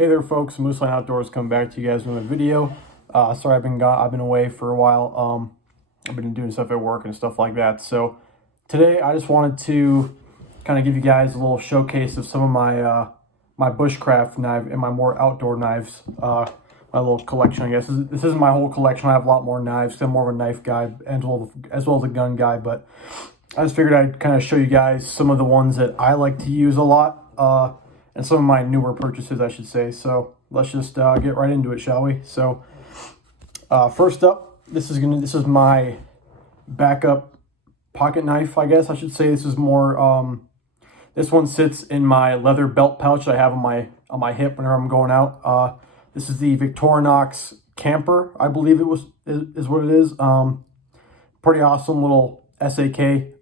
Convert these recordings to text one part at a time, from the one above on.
Hey there, folks. Mooseline Outdoors coming back to you guys with a video. Sorry, I've been away for a while. I've been doing stuff at work and stuff like that. So today, I just wanted to kind of give you guys a little showcase of some of my my bushcraft knife and my more outdoor knives. My little collection, I guess. This isn't my whole collection. I have a lot more knives. 'Cause I'm more of a knife guy as well as a gun guy. But I just figured I'd kind of show you guys some of the ones that I like to use a lot. And some of my newer purchases, I should say. So let's just get right into it, shall we? So first up, this is my backup pocket knife, I guess I should say. This is more this one sits in my leather belt pouch I have on my hip whenever I'm going out. This is the Victorinox Camper, I believe is what it is. Pretty awesome little SAK.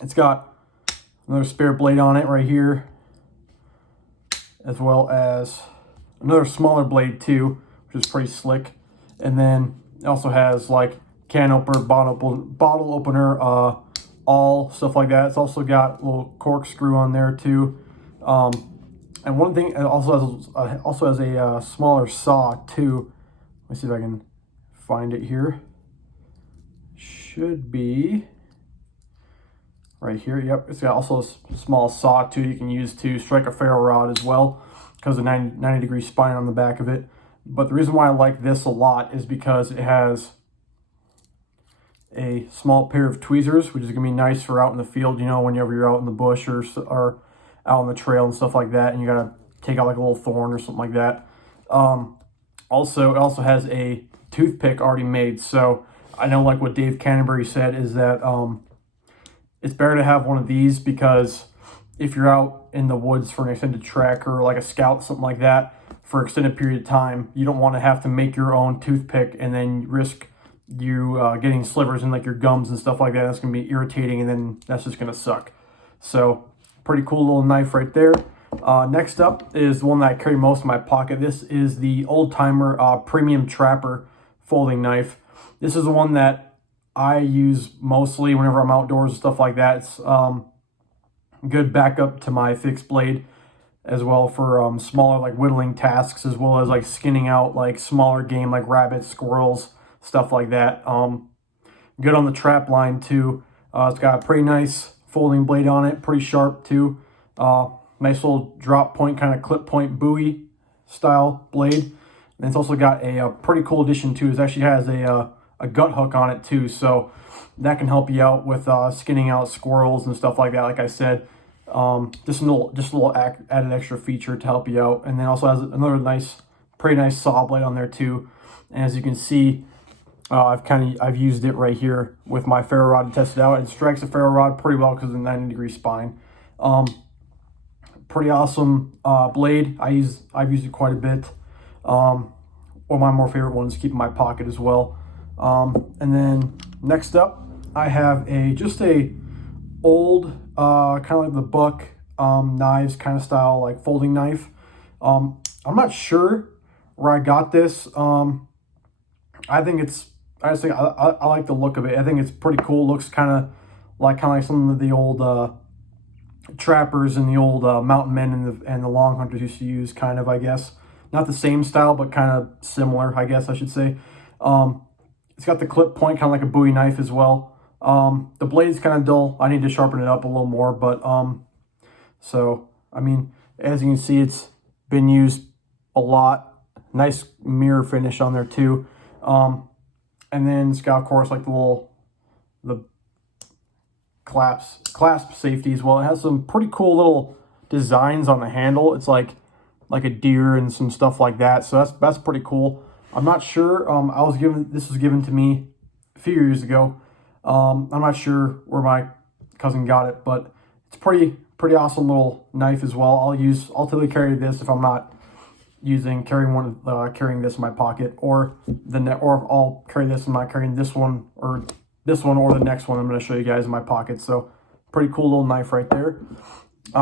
It's got another spare blade on it right here, as well as another smaller blade too, which is pretty slick. And then it also has like can opener, bottle opener, all stuff like that. It's also got a little corkscrew on there too. And one thing, it also has a smaller saw too. Let me see if I can find it here. Should be right here. Yep, it's got also a small saw too you can use to strike a ferro rod as well, because of the 90 degree spine on the back of it. But the reason why I like this a lot is because it has a small pair of tweezers, which is gonna be nice for out in the field, you know, whenever you're out in the bush or out on the trail and stuff like that, and you gotta take out like a little thorn or something like that. Also, it also has a toothpick already made. So I know, like what Dave Canterbury said, is that it's better to have one of these, because if you're out in the woods for an extended trek or like a scout, something like that, for an extended period of time, you don't want to have to make your own toothpick and then risk you getting slivers in like your gums and stuff like that. That's going to be irritating, and then that's just going to suck. So pretty cool little knife right there. Next up is the one that I carry most in my pocket. This is the Old Timer Premium Trapper folding knife. This is the one that I use mostly whenever I'm outdoors and stuff like that. It's good backup to my fixed blade, as well for smaller like whittling tasks, as well as like skinning out like smaller game like rabbits, squirrels, stuff like that. Good on the trap line too. It's got a pretty nice folding blade on it, pretty sharp too. Nice little drop point, kind of clip point buoy style blade. And it's also got a pretty cool addition too. It actually has a gut hook on it too, so that can help you out with skinning out squirrels and stuff like that. Like I said, just a little added extra feature to help you out. And then also has another pretty nice saw blade on there too. And as you can see, I've used it right here with my ferro rod to test it out. It strikes the ferro rod pretty well because of the 90 degree spine. Pretty awesome blade. I've used it quite a bit. One of my more favorite ones to keep in my pocket as well. And then next up, I have just a old kind of like the Buck knives kind of style, like folding knife. I'm not sure where I got this. I like the look of it. I think it's pretty cool. It looks kind of like some of the old trappers and the old mountain men and the long hunters used to use, kind of, I guess. Not the same style, but kind of similar, I guess I should say. It's got the clip point, kind of like a Bowie knife as well. The blade's kind of dull. I need to sharpen it up a little more, but so I mean, as you can see, it's been used a lot. Nice mirror finish on there too. And then it's got, of course, like the clasp safety as well. It has some pretty cool little designs on the handle. It's like a deer and some stuff like that. So that's pretty cool. I'm not sure. This was given to me a few years ago. I'm not sure where my cousin got it, but it's pretty awesome little knife as well. I'll typically carry this if I'm not carrying this in my pocket, or I'll carry this. I'm not carrying this one or the next one I'm going to show you guys in my pocket. So pretty cool little knife right there.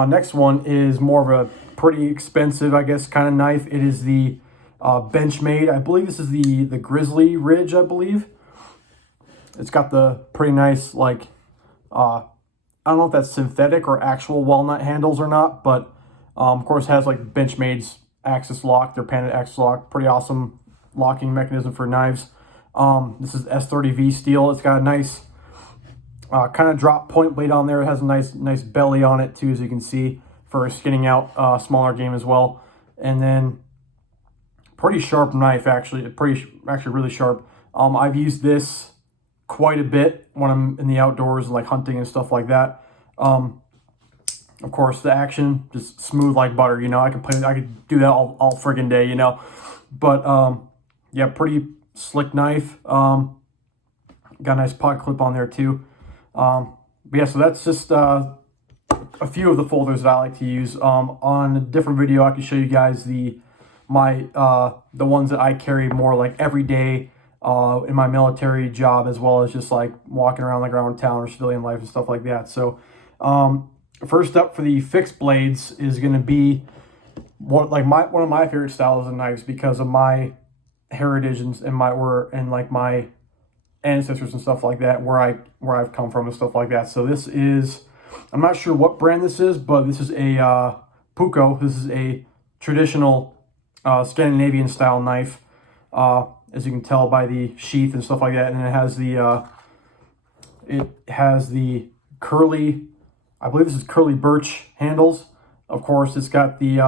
Next one is more of a pretty expensive, I guess, kind of knife. It is the Benchmade. I believe this is the Grizzly Ridge, I believe. It's got the pretty nice, like, I don't know if that's synthetic or actual walnut handles or not, but of course has like Benchmade's axis lock, their patented axis lock. Pretty awesome locking mechanism for knives. This is S30V steel. It's got a nice kind of drop point blade on there. It has a nice belly on it too, as you can see, for skinning out smaller game as well. And then pretty sharp knife, actually. Actually really sharp. I've used this quite a bit when I'm in the outdoors, like hunting and stuff like that. Of course, the action just smooth like butter. You know, I could do that all friggin' day. You know, but yeah, pretty slick knife. Got a nice pot clip on there too. But yeah, so that's just a few of the folders that I like to use. On a different video, I can show you guys the ones that I carry more like every day in my military job, as well as just like walking around like around town or civilian life and stuff like that. So first up for the fixed blades is going to be one of my favorite styles of knives, because of my heritage and my ancestors and stuff like that, where I've come from and stuff like that. So this is, I'm not sure what brand this is, but this is a Puko. This is a traditional Scandinavian style knife, as you can tell by the sheath and stuff like that. And it has the curly, I believe this is curly birch handles. Of course, it's got the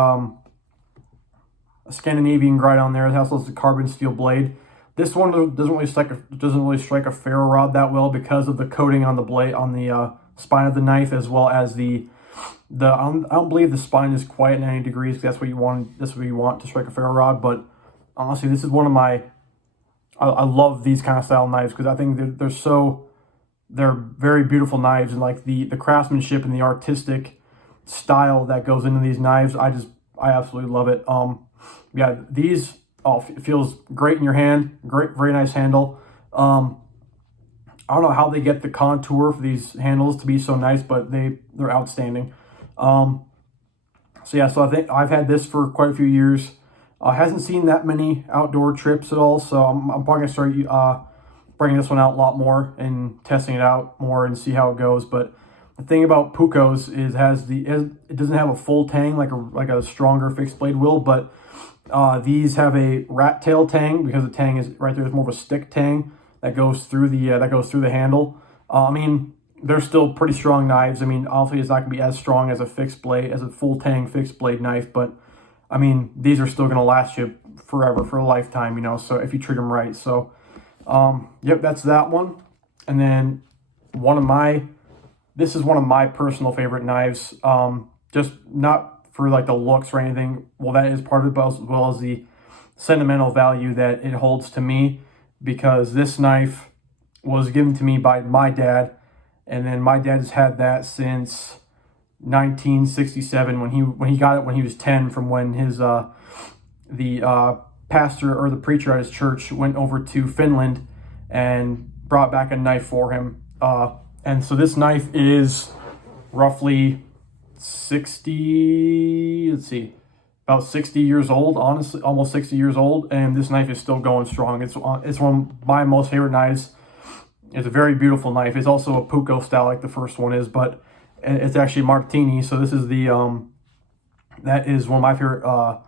Scandinavian grind on there. It has also the carbon steel blade. This one doesn't really strike a ferro rod that well because of the coating on the blade, on the spine of the knife, as well as I don't believe the spine is quite at 90 degrees. That's what you want. That's what you want to strike a ferro rod. But honestly, this is one of my. I love these kind of style knives, because I think they're very beautiful knives, and like the craftsmanship and the artistic style that goes into these knives, I absolutely love it. Yeah, these. Oh, it feels great in your hand. Great, very nice handle. I don't know how they get the contour for these handles to be so nice, but they're outstanding. So yeah, so I think I've had this for quite a few years. Hasn't seen that many outdoor trips at all, so I'm probably gonna start bringing this one out a lot more and testing it out more and see how it goes. But the thing about Pukos is it doesn't have a full tang like a stronger fixed blade will, but these have a rat tail tang, because the tang is right there. It's more of a stick tang that goes through the handle. I mean, they're still pretty strong knives. I mean, obviously it's not gonna be as strong as a full tang fixed blade knife, but I mean, these are still gonna last you forever, for a lifetime, you know. So if you treat them right. So yep, that's that one. And then this is one of my personal favorite knives. Just not for like the looks or anything. Well, that is part of it, but as well as the sentimental value that it holds to me, because this knife was given to me by my dad, and then my dad has had that since 1967 when he got it when he was 10, from when his the pastor or the preacher at his church went over to Finland and brought back a knife for him. And so this knife is roughly about 60 years old, honestly, almost 60 years old, and this knife is still going strong. It's one of my most favorite knives. It's a very beautiful knife. It's also a Puko style like the first one is, but it's actually Martini. So this is that is one of my favorite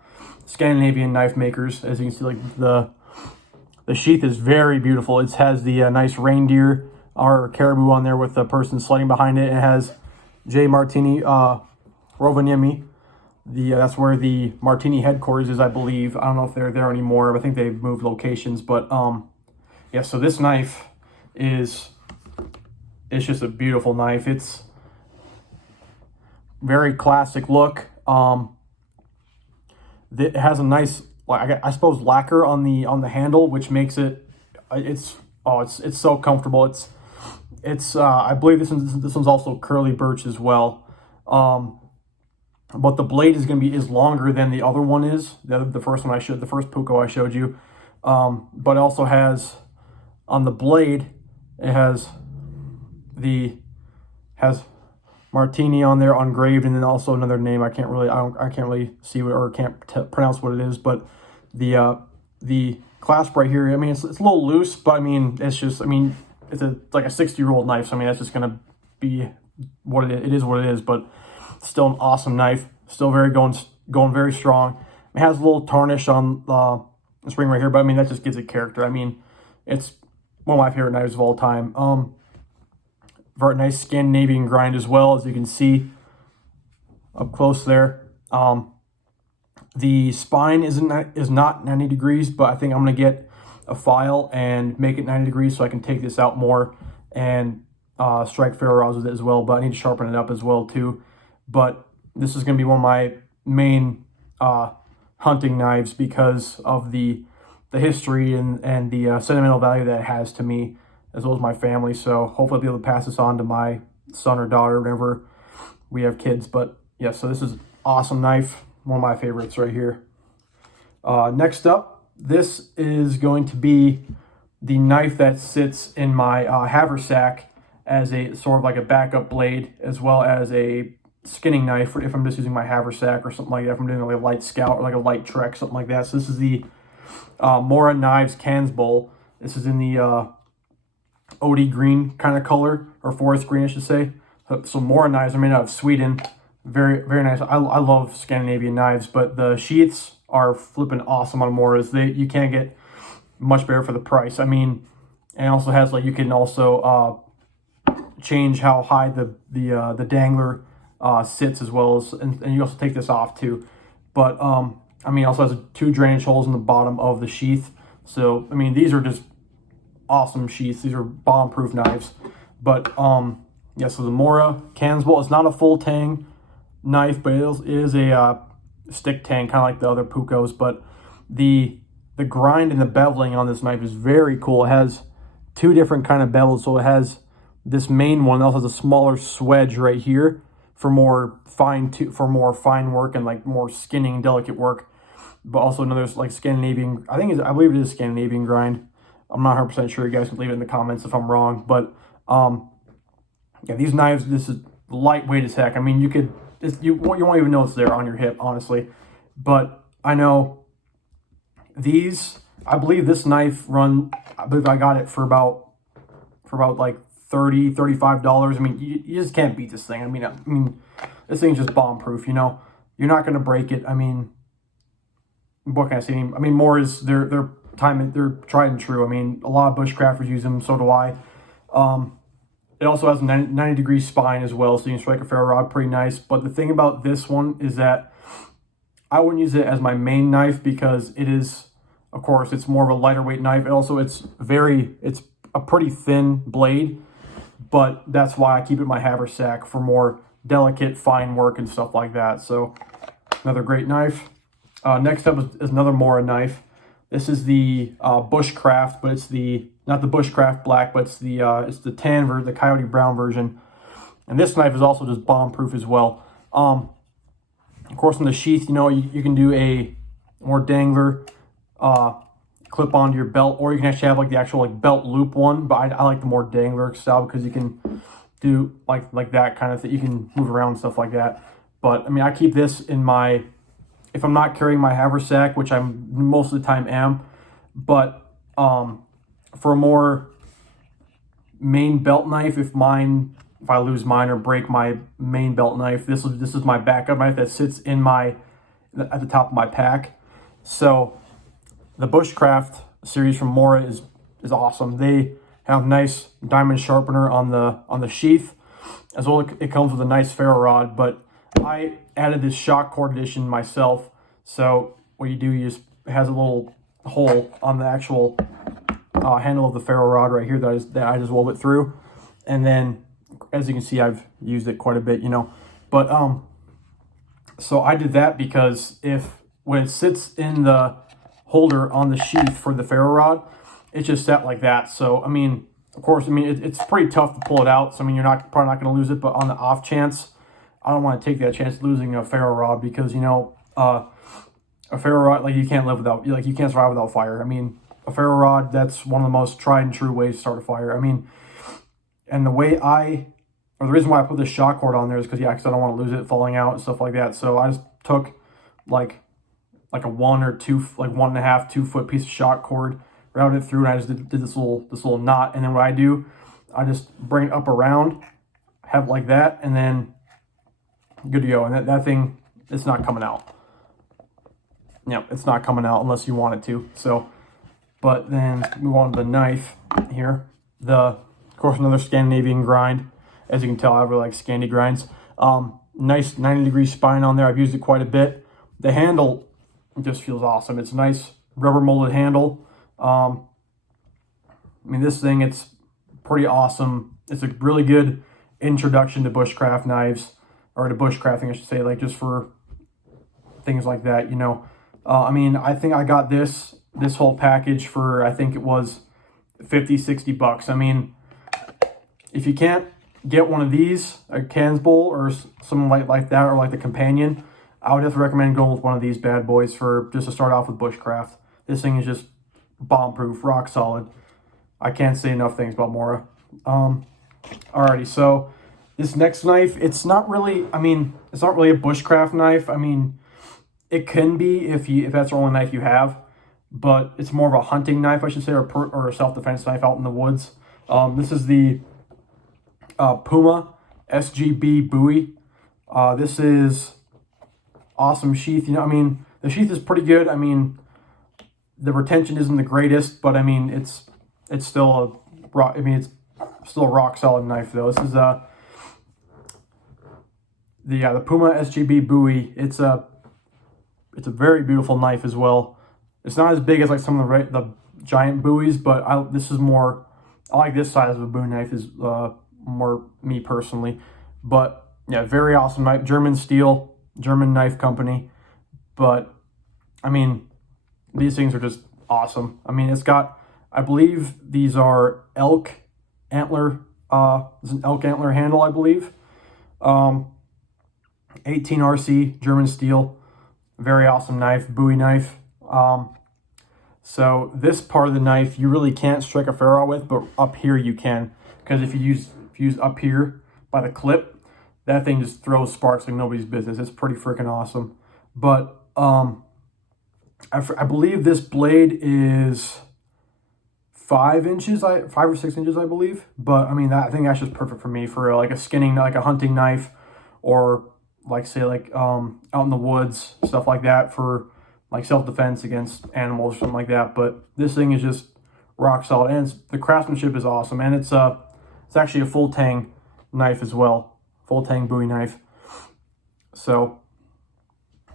Scandinavian knife makers. As you can see, like the sheath is very beautiful. It has the nice reindeer or caribou on there with the person sliding behind it. It has J. Martini Rovaniemi. That's where the Martini headquarters is, I believe. I don't know if they're there anymore, but I think they've moved locations. But yeah, so this knife it's just a beautiful knife. It's very classic look. It has a nice, I suppose, lacquer on the handle, which makes it's so comfortable. It's I believe this one's also curly birch as well. But the blade is going to be longer than the other one is. The first Puko I showed you. But it also has on the blade, it has Martini on there engraved, and then also another name I can't really see what, or can't pronounce what it is. But the clasp right here, I mean, it's a little loose, but I mean, it's like a 60-year-old knife. So I mean, that's just gonna be what it is. It is what it is. But still an awesome knife. Still going very strong. It has a little tarnish on the spring right here, but I mean, that just gives it character. I mean, it's one of my favorite knives of all time. Very nice Scandinavian grind as well, as you can see up close there. The spine is not 90 degrees, but I think I'm going to get a file and make it 90 degrees so I can take this out more and strike ferro rods with it as well. But I need to sharpen it up as well too. But this is going to be one of my main hunting knives because of the history and the sentimental value that it has to me, as well as my family. So hopefully I'll be able to pass this on to my son or daughter whenever we have kids. But yeah, so this is an awesome knife. One of my favorites right here. Next up, this is going to be the knife that sits in my haversack as a sort of like a backup blade, as well as a skinning knife if I'm just using my haversack or something like that. If I'm doing like a light scout or like a light trek, something like that. So this is the Mora Knives Cans Bowl. This is in the OD green kind of color, or forest green, I should say. So Mora knives are made out of Sweden. Very, very nice. I love Scandinavian knives, but the sheaths are flipping awesome on Moras. You can't get much better for the price. I mean, and it also has, like, you can also change how high the dangler sits, as well as, and you also take this off too. But I mean, it also has 2 drainage holes in the bottom of the sheath. So I mean, these are just awesome sheaths. These are bomb-proof knives. But yeah, so the Mora Cans Bowl, it's not a full tang knife, but it is a stick tang, kind of like the other Pukos. But the grind and the beveling on this knife is very cool. It has 2 different kind of bevels. So it has this main one that also has a smaller swedge right here for more fine work and like more skinning and delicate work. But also another like Scandinavian, I believe it is Scandinavian grind. I'm not 100% sure. You guys can leave it in the comments if I'm wrong. But yeah, these knives, this is lightweight as heck. I mean, you won't even know it's there on your hip, honestly. But I know these, I believe this knife I believe I got it for about like $30, $35. I mean, you just can't beat this thing. I mean, this thing's just bomb proof, you know. You're not gonna break it. I mean, what can I say? I mean, more is they're tried and true. I mean, a lot of bushcrafters use them, so do I. It also has a 90 degree spine as well, so you can strike a ferro rod pretty nice. But the thing about this one is that I wouldn't use it as my main knife because it is, of course, it's more of a lighter weight knife. And also, it's a pretty thin blade, but that's why I keep it in my haversack for more delicate, fine work and stuff like that. So another great knife. Next up is another Mora knife. This is the Bushcraft, but it's not the Bushcraft black, but it's the tan version, the coyote brown version. And this knife is also just bomb proof as well. Of course, in the sheath, you know, you can do a more dangler clip onto your belt, or you can actually have like the actual like belt loop one. But I like the more dangler style because you can do like that kind of thing. You can move around and stuff like that. But I mean, I keep this in my, if I'm not carrying my haversack, which I'm most of the time am, but for a more main belt knife, if I lose mine or break my main belt knife, this is my backup knife that sits at the top of my pack. So the Bushcraft series from Mora is awesome. They have nice diamond sharpener on the sheath, as well. It comes with a nice ferro rod, but I added this shock cord addition myself. So what you do, it has a little hole on the actual handle of the ferro rod right here that I just wove it through. And then, as you can see, I've used it quite a bit, you know. But so I did that because when it sits in the holder on the sheath for the ferro rod, it's just set like that. So I mean, of course, I mean it's pretty tough to pull it out. So I mean, you're probably not going to lose it, but on the off chance, I don't want to take that chance of losing a ferro rod because, you know, a ferro rod, like, you can't survive without fire. I mean, a ferro rod, that's one of the most tried and true ways to start a fire. I mean, and the reason why I put this shock cord on there is because I don't want to lose it falling out and stuff like that. So I just took like a 1.5, 2 foot piece of shock cord, routed it through, and I just did this little knot. And then what I do, I just bring it up around, have it like that, and then good to go. And that thing, it's not coming out. yeah, it's not coming out unless you want it to. So, but then move on to the knife here. Of course, another Scandinavian grind. As you can tell, I really like Scandi grinds. Nice 90-degree spine on there. I've used it quite a bit. The handle just feels awesome. It's a nice rubber molded handle. I mean, this thing, it's pretty awesome. It's a really good introduction to bushcraft knives, or to bushcrafting, I should say, like just for things like that, you know. I mean, I think I got this whole package for, I think it was 50-60 bucks. I mean, if you can't get one of these, a Cans Bowl or something like that, or like the companion, I would definitely recommend going with one of these bad boys for just to start off with bushcraft. This thing is just bomb proof, rock solid. I can't say enough things about Mora. Alrighty, so this next knife, it's not really a bushcraft knife. I mean, it can be if that's the only knife you have, but it's more of a hunting knife, I should say, or a self-defense knife out in the woods. This is the Puma SGB Bowie. This is awesome sheath. You know, I mean, the sheath is pretty good. I mean, the retention isn't the greatest, but I mean, it's still a rock. I mean, it's still a rock solid knife though. This is the Puma SGB Bowie. It's a very beautiful knife as well. It's not as big as like some of the giant Bowies, but this is more. I like this size of a Bowie knife is more me personally. But yeah, very awesome knife. German steel, German knife company. But I mean, these things are just awesome. I mean, it's got, I believe these are elk antler. It's an elk antler handle, I believe. 18 RC German steel. Very awesome knife, Bowie knife. So this part of the knife you really can't strike a ferrule with, but up here you can, because if you use up here by the clip, that thing just throws sparks like nobody's business. It's pretty freaking awesome. But I believe this blade is 5 inches, 5 or 6 inches, I believe. But I mean, I think that's just perfect for me for like a skinning, like a hunting knife, or like say like out in the woods, stuff like that, for like self-defense against animals or something like that. But this thing is just rock solid, and the craftsmanship is awesome, and it's actually a full tang knife as well, full tang Bowie knife. So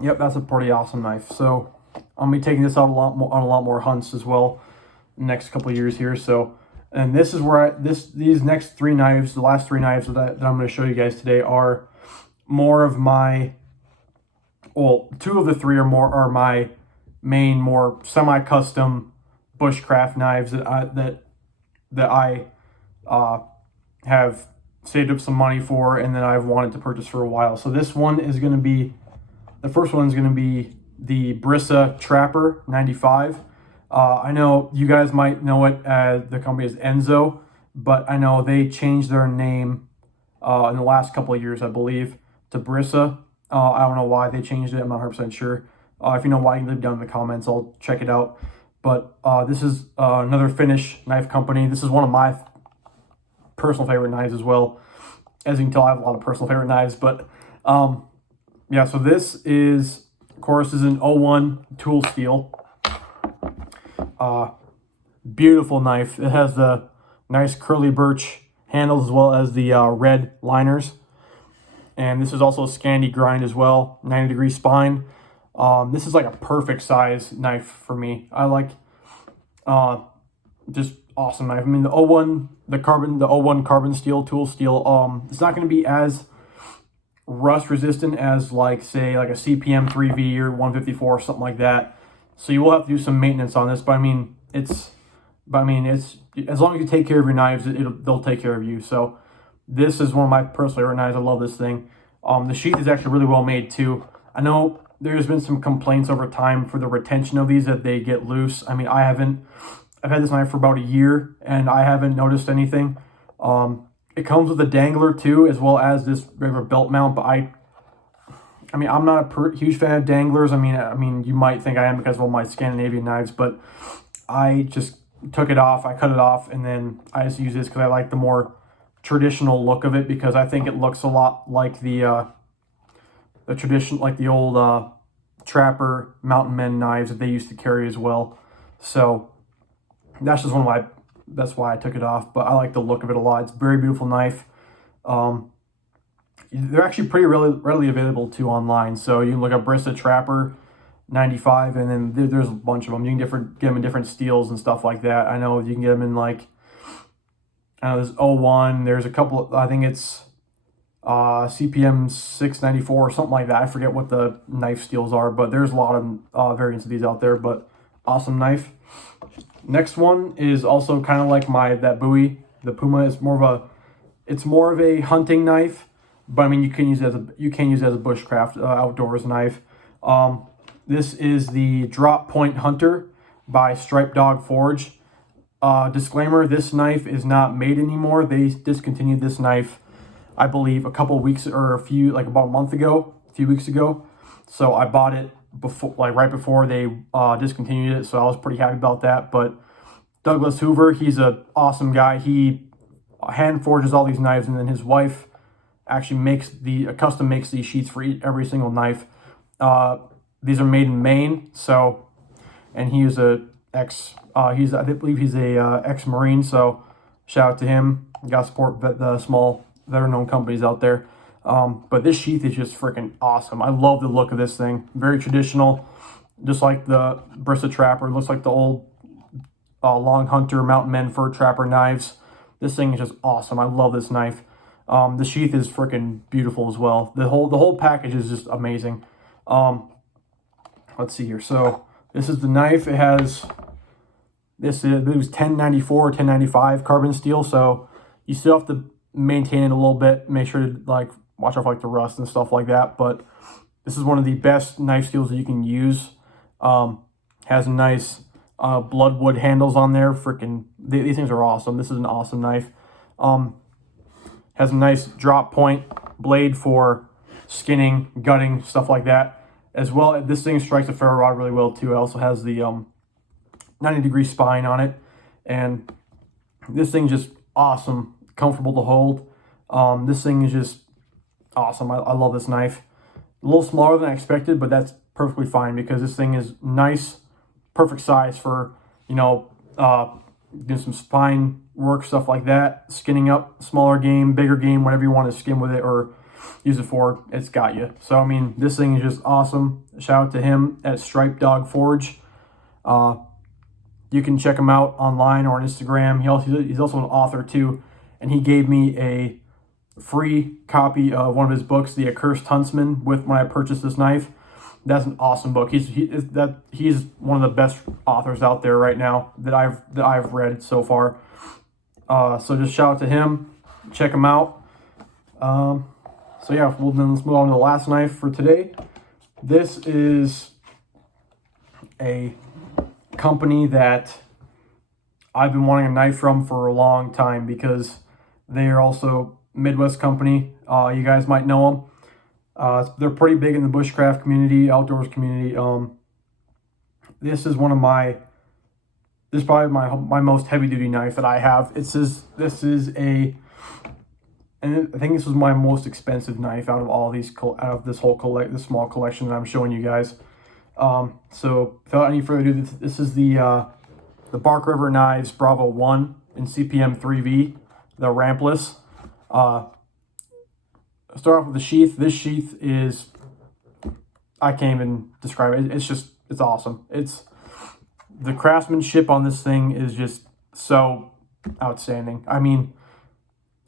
yep, that's a pretty awesome knife. So I'm gonna be taking this out on a lot more hunts as well next couple of years here. So, and this is where these next 3 knives, the last 3 knives that I'm going to show you guys today, are more of my, well, 2 of the 3 are my main, more semi-custom bushcraft knives that I have saved up some money for, and then I've wanted to purchase for a while. So this one is going to be, the first one is going to be the Brissa Trapper 95. I know you guys might know it as, the company is Enzo, but I know they changed their name in the last couple of years, I believe, to Brissa. I don't know why they changed it. I'm not 100% sure. If you know why, you can leave down in the comments. I'll check it out. But this is another Finnish knife company. This is one of my personal favorite knives as well. As you can tell, I have a lot of personal favorite knives. But yeah, so this is, of course, is an 01 tool steel. Beautiful knife. It has the nice curly birch handles as well as the red liners. And this is also a Scandi grind as well, 90-degree spine. This is like a perfect size knife for me. I like just awesome knife. I mean, the 01 carbon steel, tool steel, it's not going to be as rust resistant as like, say, like a CPM 3V or 154 or something like that. So you will have to do some maintenance on this, but I mean, it's as long as you take care of your knives, they'll take care of you. So this is one of my personal favorite knives. I love this thing. The sheath is actually really well made too. I know there's been some complaints over time for the retention of these, that they get loose. I mean, I've had this knife for about a year and I haven't noticed anything. It comes with a dangler too, as well as this regular belt mount, but I mean, I'm not a huge fan of danglers. I mean, you might think I am because of all my Scandinavian knives, but I just took it off. I cut it off, and then I just use this because I like the more traditional look of it, because I think it looks a lot like the tradition, like the old trapper, mountain men knives that they used to carry as well. So that's just that's why I took it off. But I like the look of it a lot. It's a very beautiful knife. They're actually pretty readily available too online. So you can look up Bristol Trapper 95, and then there's a bunch of them. You can get them in different steels and stuff like that. I know you can get them in like, I know there's 01. There's a couple, I think it's CPM 694 or something like that. I forget what the knife steels are, but there's a lot of variants of these out there. But awesome knife. Next one is also kind of like that Bowie. The Puma is it's more of a hunting knife, but I mean you can use it as a bushcraft outdoors knife. This is the Drop Point Hunter by Striped Dog Forge. Disclaimer: this knife is not made anymore. They discontinued this knife, I believe, a couple of weeks or about a month ago, a few weeks ago. So I bought it right before they discontinued it. So I was pretty happy about that. But Douglas Hoover, he's an awesome guy. He hand forges all these knives, and then his wife actually custom makes these sheaths for every single knife. These are made in Maine. So, and he is I believe he's a ex-Marine. So shout out to him. You gotta support the small veteran-owned companies out there. But this sheath is just freaking awesome. I love the look of this thing. Very traditional, just like the Bristol Trapper. It looks like the old Long Hunter Mountain Men Fur Trapper knives. This thing is just awesome. I love this knife. The sheath is freaking beautiful as well. The whole package is just amazing. Let's see here. So this is the knife. It was 1094 or 1095 carbon steel. So you still have to maintain it a little bit. Make sure to watch out for the rust and stuff like that. But this is one of the best knife steels that you can use. Has nice bloodwood handles on there. These things are awesome. This is an awesome knife. Has a nice drop point blade for skinning, gutting, stuff like that. As well, this thing strikes a ferro rod really well too. It also has the 90-degree spine on it. And this thing's just awesome, comfortable to hold. This thing is just awesome. I love this knife. A little smaller than I expected, but that's perfectly fine because this thing is nice, perfect size for, doing some spine work, stuff like that. Skinning up, smaller game, bigger game, whatever you want to skin with it or use it for, it's got you. So, I mean, this thing is just awesome. Shout out to him at Striped Dog Forge. You can check him out online or on Instagram. He's also an author too, and he gave me a free copy of one of his books, The Accursed Huntsman, when I purchased this knife. That's an awesome book. He's one of the best authors out there right now that I've read so far. So just shout out to him. Check him out. So yeah, let's move on to the last knife for today. This is a company that I've been wanting a knife from for a long time because they are also Midwest company. You guys might know them. They're pretty big in the bushcraft community, outdoors community. This is probably my most heavy duty knife that I have. This is and I think this was my most expensive knife out of all these, out of this small collection that I'm showing you guys. So without any further ado, this is the Bark River Knives Bravo 1 in CPM 3V, the rampless. Start off with the sheath. This sheath is, I can't even describe it. It's awesome. The craftsmanship on this thing is just so outstanding. I mean,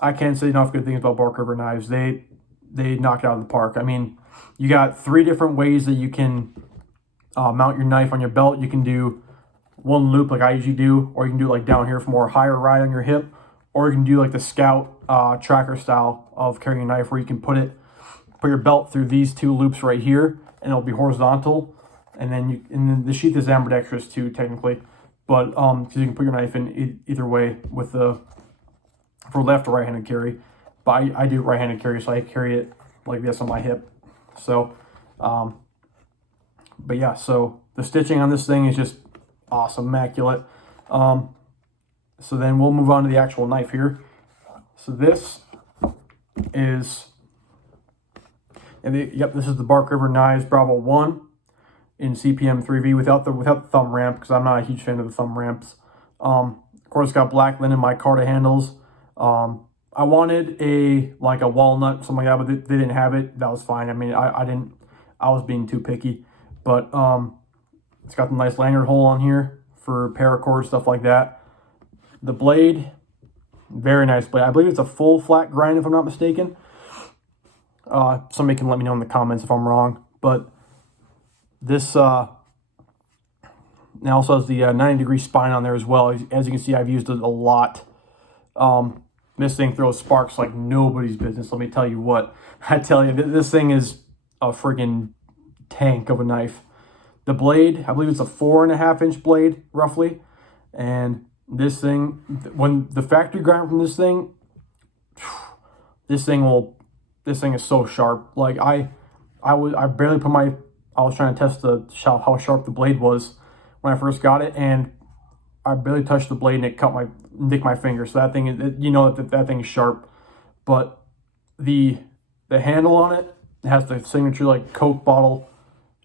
I can't say enough good things about Bark River Knives. They knock it out of the park. I mean, you got 3 different ways that you can mount your knife on your belt. You can do one loop like I usually do, or you can do like down here for more higher ride on your hip, or you can do like the Scout tracker style of carrying a knife where you can put your belt through these 2 loops right here, and it'll be horizontal. And then the sheath is ambidextrous too, technically, but so you can put your knife in either way for left or right-handed carry. But I do right-handed carry, so I carry it like this on my hip. So, but yeah, so the stitching on this thing is just awesome, immaculate. So then we'll move on to the actual knife here. So this is, this is the Bark River Knives Bravo 1. in CPM 3V without the thumb ramp, because I'm not a huge fan of the thumb ramps. Of course, it's got black linen micarta handles. I wanted a walnut, something like that, but they didn't have it. That was fine. I mean, I was being too picky. But it's got the nice lanyard hole on here for paracord, stuff like that. The blade, very nice blade. I believe it's a full flat grind, if I'm not mistaken. Somebody can let me know in the comments if I'm wrong. But this now also has the 90-degree spine on there as well. As you can see, I've used it a lot. This thing throws sparks like nobody's business. Let me tell you what. I tell you, this thing is a friggin' tank of a knife. The blade, I believe it's a 4.5-inch blade, roughly. And this thing, when the factory grind from this thing is so sharp. Like I barely put I was trying to test how sharp the blade was when I first got it, and I barely touched the blade and it nicked my finger. So that thing, you know that thing is sharp. But the handle on it has the signature like Coke bottle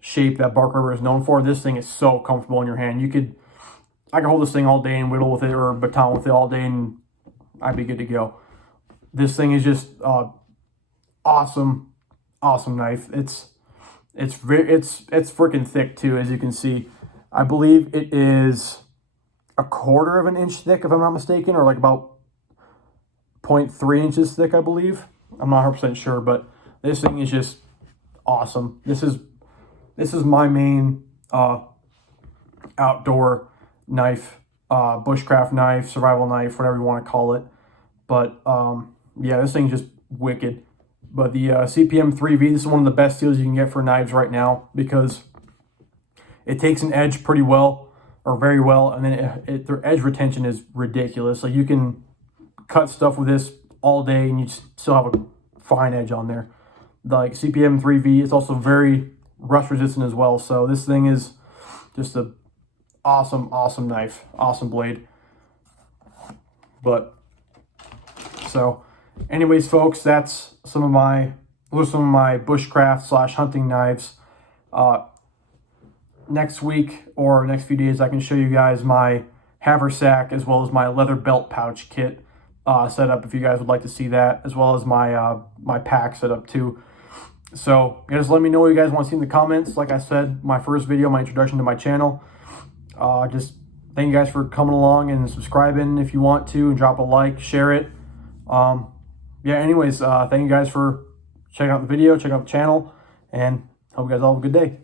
shape that Bark River is known for. This thing is so comfortable in your hand. I could hold this thing all day and whittle with it, or baton with it all day, and I'd be good to go. This thing is just awesome knife. It's freaking thick too, as you can see. I believe it is 1/4 of an inch thick, if I'm not mistaken, or like about 0.3 inches thick, I believe. I'm not 100% sure, but this thing is just awesome. This is my main outdoor knife, bushcraft knife, survival knife, whatever you want to call it. But yeah, this thing's just wicked. But the CPM 3V, this is one of the best deals you can get for knives right now, because it takes an edge pretty well, or very well, and then their edge retention is ridiculous. Like, you can cut stuff with this all day and you still have a fine edge on there. Like CPM 3V is also very rust resistant as well. So this thing is just a awesome knife, awesome blade. But so anyways, folks, those are some of my bushcraft / hunting knives. Next week or next few days, I can show you guys my haversack as well as my leather belt pouch kit setup, if you guys would like to see that, as well as my my pack setup too. So just let me know what you guys want to see in the comments. Like I said, my first video, my introduction to my channel. Just thank you guys for coming along and subscribing if you want to, and drop a like, share it. Yeah, anyways, thank you guys for checking out the video, checking out the channel, and hope you guys all have a good day.